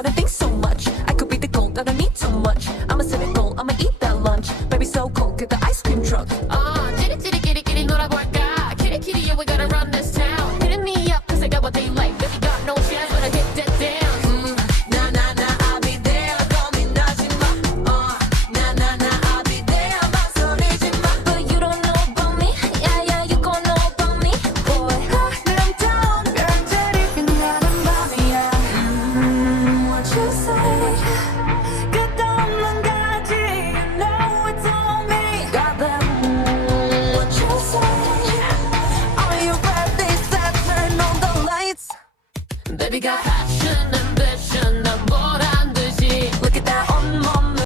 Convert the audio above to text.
started to think so much. I could be the gold, I don't need too much. I'm a cynical, I'ma eat that lunch. Baby so cold, get the ice cream truck.